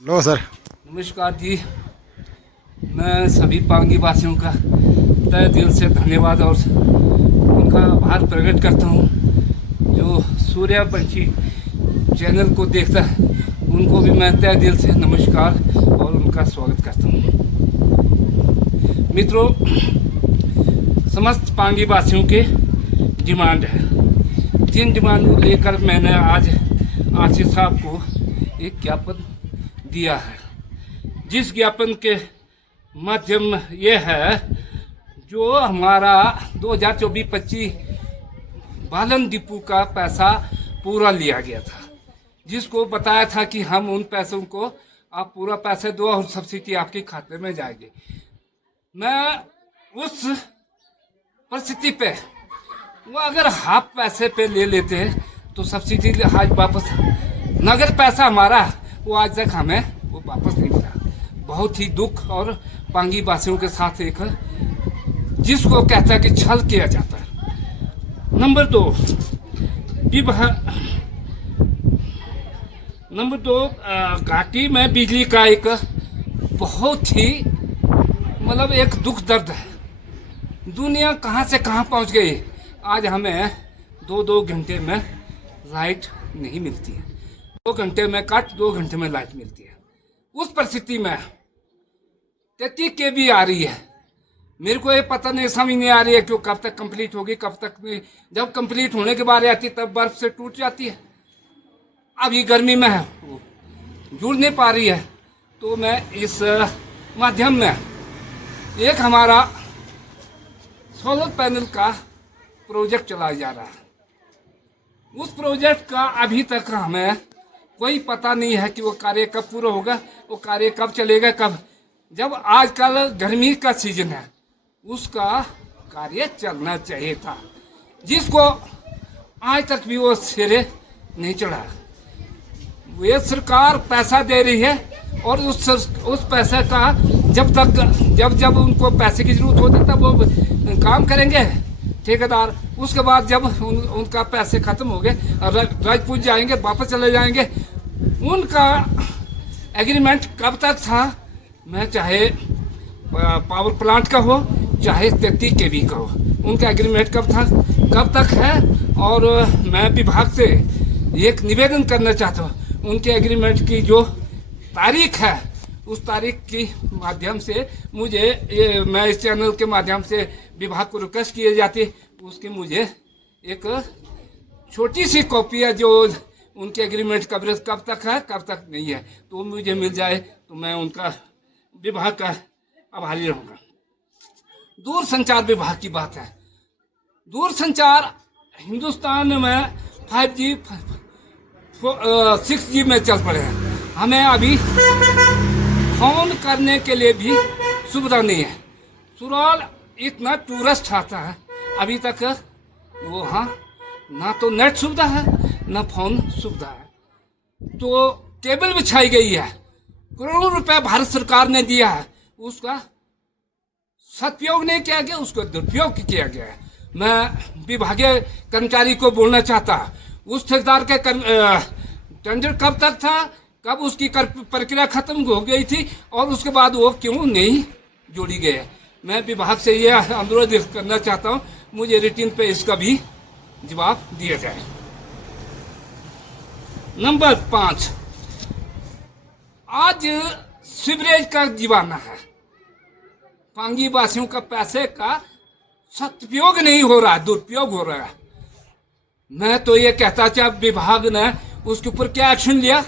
लो sir. नमस्कार जी। मैं सभी पांगी वासियों का तहे दिल से धन्यवाद और उनका आभार प्रकट करता हूँ जो सूर्यवंशी चैनल को देखता है। उनको भी मैं तहे दिल से नमस्कार और उनका स्वागत करता हूँ। मित्रों, समस्त पांगी वासियों के डिमांड है, जिन डिमांड को लेकर मैंने आज आशीष साहब को एक ज्ञापन दिया है, जिस ज्ञापन के माध्यम ये है जो हमारा 2024-25 बालन डिपो का पैसा पूरा लिया गया था, जिसको बताया था कि हम उन पैसों को आप पूरा पैसे दो और सब्सिडी आपके खाते में जाएगी। मैं उस परिस्थिति पे वो अगर हाफ पैसे पे ले लेते हैं तो सब्सिडी आज वापस, नगद पैसा हमारा वो आज तक हमें वो वापस नहीं मिला। बहुत ही दुख और पांगी वासियों के साथ एक जिसको कहता है कि छल किया जाता है। नंबर दो, घाटी में बिजली का एक बहुत ही मतलब एक दुख दर्द है। दुनिया कहाँ से कहाँ पहुँच गई। आज हमें 2-2 घंटे में लाइट नहीं मिलती है, 2 घंटे में कट, 2 घंटे में लाइट मिलती है। उस परिस्थिति में 33 केवी आ रही है। मेरे को ये पता नहीं, समझ नहीं आ रही है क्यों, कब तक कंप्लीट होगी, कब तक नहीं। जब कंप्लीट होने के बाद आती तब बर्फ से टूट जाती है। अभी गर्मी में है, वो जुड़ नहीं पा रही है। तो मैं इस माध्यम में एक हमारा सोलर पैनल का प्रोजेक्ट चलाया जा रहा है। उस प्रोजेक्ट का अभी तक हमें कोई पता नहीं है कि वो कार्य कब पूरा होगा, वो कार्य कब चलेगा, कब। जब आजकल गर्मी का सीजन है, उसका कार्य चलना चाहिए था, जिसको आज तक भी वो सिरे नहीं चढ़ा। वे सरकार पैसा दे रही है और उस पैसे का जब उनको पैसे की जरूरत होती तब वो काम करेंगे ठेकेदार। उसके बाद जब उनका पैसे खत्म हो गए, राजपूत जाएंगे, वापस चले जाएंगे। उनका एग्रीमेंट कब तक था, मैं चाहे पावर प्लांट का हो चाहे 33 केवी का हो, उनका एग्रीमेंट कब था, कब तक है। और मैं विभाग से एक निवेदन करना चाहता हूँ, उनके एग्रीमेंट की जो तारीख है उस तारीख की माध्यम से मुझे मैं इस चैनल के माध्यम से विभाग को रिक्वेस्ट किए जाती, उसकी मुझे एक छोटी सी कॉपी है जो उनके एग्रीमेंट कवरेज कब तक है कब तक नहीं है, तो मुझे मिल जाए तो मैं उनका विभाग का आभारी रहूँगा। दूरसंचार विभाग की बात है। दूरसंचार हिंदुस्तान में 5G 6G में चल पड़े हैं। हमें अभी फोन करने के लिए भी सुविधा नहीं है। सुराल इतना टूरिस्ट आता है, अभी तक वो हाँ ना तो नेट सुविधा है ना फोन सुविधा है। तो केबल बिछाई गई है, करोड़ों रुपए भारत सरकार ने दिया है, उसका सदुपयोग नहीं किया गया, उसका दुरुपयोग किया गया है। मैं विभागीय कर्मचारी को बोलना चाहता, उस ठेकेदार के टेंडर कब तक था, कब उसकी प्रक्रिया खत्म हो गई थी और उसके बाद वो क्यों नहीं जोड़ी गए। मैं विभाग से ये अनुरोध करना चाहता हूँ, मुझे रिटर्न पे इसका भी जवाब दिया जाए। नंबर 5, आज सीवरेज का जीवाना है। पांगी वासियों का पैसे का सदुपयोग नहीं हो रहा, दुरुपयोग हो रहा है। मैं तो ये कहता चाह विभाग ने उसके ऊपर क्या एक्शन लिया।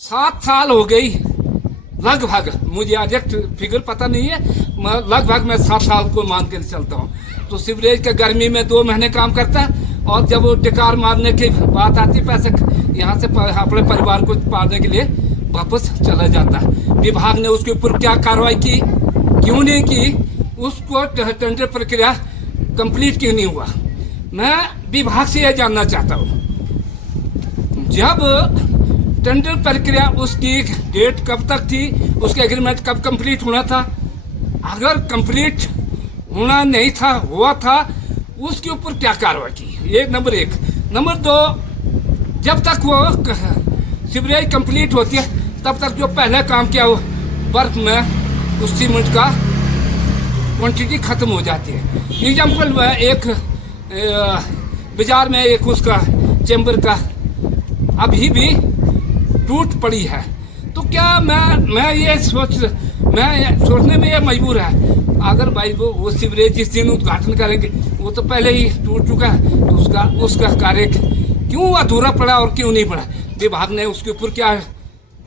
7 साल हो गई लगभग, मुझे एग्जैक्ट फिगर पता नहीं है, लगभग मैं 7 साल को मान के चलता हूँ। तो सीवरेज के गर्मी में 2 महीने काम करता है और जब वो टिकार मारने की बात आती, पैसे यहाँ से अपने परिवार को पालने के लिए वापस चला जाता है। विभाग ने उसके ऊपर क्या कार्रवाई की, क्यों नहीं की, उसको टेंडर प्रक्रिया कंप्लीट क्यों नहीं हुआ। मैं विभाग से यह जानना चाहता हूँ, जब टेंडर प्रक्रिया उसकी डेट कब तक थी, उसका एग्रीमेंट कब कंप्लीट होना था, अगर कंप्लीट होना नहीं था, हुआ था, उसके ऊपर क्या कार्रवाई की। एक नंबर 1। नंबर 2, जब तक वो सीवरेज कंप्लीट होती है तब तक जो पहले काम किया वो बर्फ में उस सीमेंट का क्वांटिटी खत्म हो जाती है। एग्जाम्पल में एक बाजार में एक उसका चैम्बर का अभी भी टूट पड़ी है। तो क्या मैं ये सोचने में ये मजबूर है, अगर भाई वो सीवरेज जिस दिन उद्घाटन करेंगे वो तो पहले ही टूट चुका है, तो उसका कार्य क्यों अधूरा पड़ा और क्यों नहीं पड़ा? विभाग ने उसके ऊपर क्या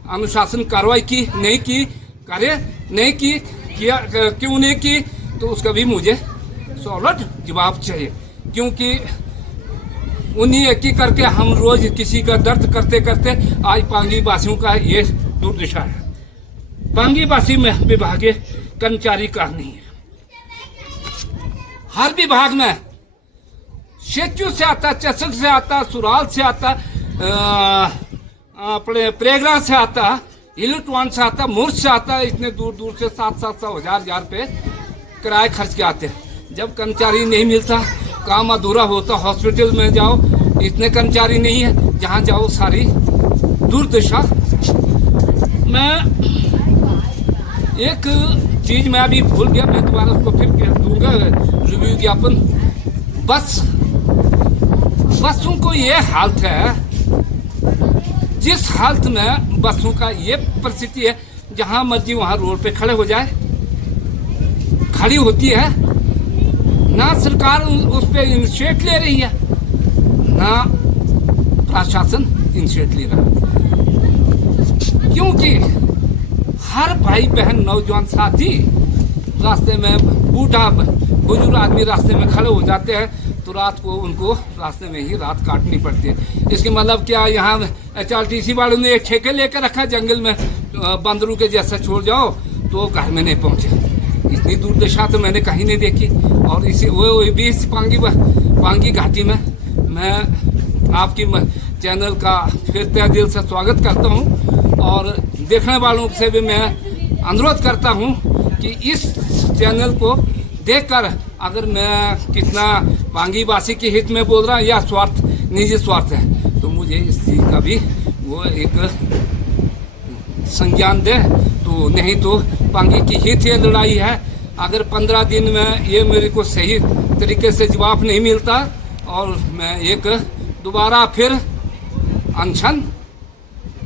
अनुशासन कार्रवाई की नहीं की, कार्य नहीं की, किया क्यों नहीं की? तो उसका भी मुझे सॉलिड जवाब चाहिए, क्योंकि उन्हीं एक ही करके हम रोज किसी का दर्द करते करते आज पांगी वासियों का ये दुर्दशा है। पांगी वासी में विभागीय कर्मचारी का नहीं है। हर विभाग में शेचू से आता, चसक से आता, सुराल से आता, अपने प्रयागराज से आता, हिलटवान से आता, मुर्श से आता, इतने दूर दूर से 700-700 हजार पे किराए खर्च के आते हैं। जब कर्मचारी नहीं मिलता, काम अधूरा होता, हॉस्पिटल में जाओ इतने कर्मचारी नहीं है, जहाँ जाओ सारी दुर्दशा। मैं एक चीज मैं अभी भूल गया, मैं दोबारा उसको फिर दूंगा रिव्यू ज्ञापन। बसों को ये हालत है, जिस हालत में बसों का ये परिस्थिति है, जहां मर्जी वहां रोड पे खड़े हो जाए, खड़ी होती है, ना सरकार उस पर इनिशिएट ले रही है, ना प्रशासन इनिशिएट ले रहा है। क्योंकि हर भाई बहन नौजवान साथी रास्ते में, बूढ़ा बुजुर्ग आदमी रास्ते में खड़े हो जाते हैं, तो रात को उनको रास्ते में ही रात काटनी पड़ती है। इसके मतलब क्या, यहाँ HRTC वालों ने एक ठेके लेकर रखा, जंगल में बंदरों के जैसा छोड़ जाओ तो घर में नहीं पहुँचे। इतनी दुर्दशा तो मैंने कहीं नहीं देखी। और इसी वो भी इस पांगी घाटी में मैं आपकी चैनल का फिर तहे दिल से स्वागत करता हूँ, और देखने वालों से भी मैं अनुरोध करता हूँ कि इस चैनल को देखकर, अगर मैं कितना पांगी वासी के हित में बोल रहा हूँ या स्वार्थ, निजी स्वार्थ है, तो मुझे इस चीज़ का भी वो एक संज्ञान दे। तो नहीं तो पांगी की हित ये लड़ाई है। अगर 15 दिन में ये मेरे को सही तरीके से जवाब नहीं मिलता, और मैं एक दोबारा फिर अनशन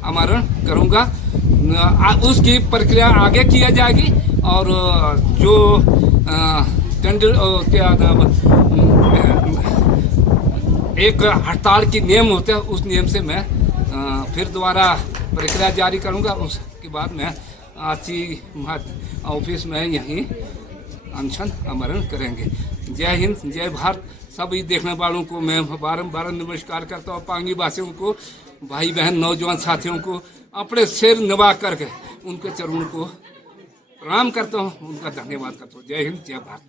आमरण करूँगा, उसकी प्रक्रिया आगे किया जाएगी। और जो टेंडर क्या एक हड़ताल की नियम होते हैं, उस नियम से मैं फिर दोबारा प्रक्रिया जारी करूँगा। उसके बाद मैं आची ऑफिस में यहीं अनशन आमरण करेंगे। जय हिंद, जय भारत। सभी देखने वालों को मैं बारंबार नमस्कार करता हूँ। पांगी वासियों को, भाई बहन नौजवान साथियों को अपने सिर नवा करके उनके चरणों को प्रणाम करता हूँ, उनका धन्यवाद करता हूँ। जय हिंद, जय भारत।